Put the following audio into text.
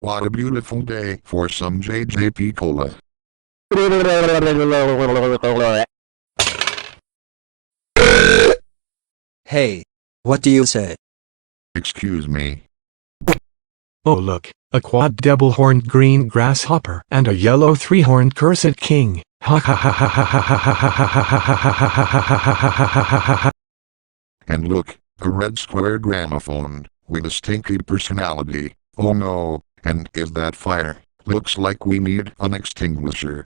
What a beautiful day for some JJP Cola. Hey, what do you say? Excuse me. Oh look, a quad double-horned green grasshopper and a yellow three-horned cursed king. Ha ha ha ha ha ha ha ha ha ha ha ha ha ha ha. And look, a red square gramophone with a stinky personality. Oh no, and is that fire? Looks like we need an extinguisher.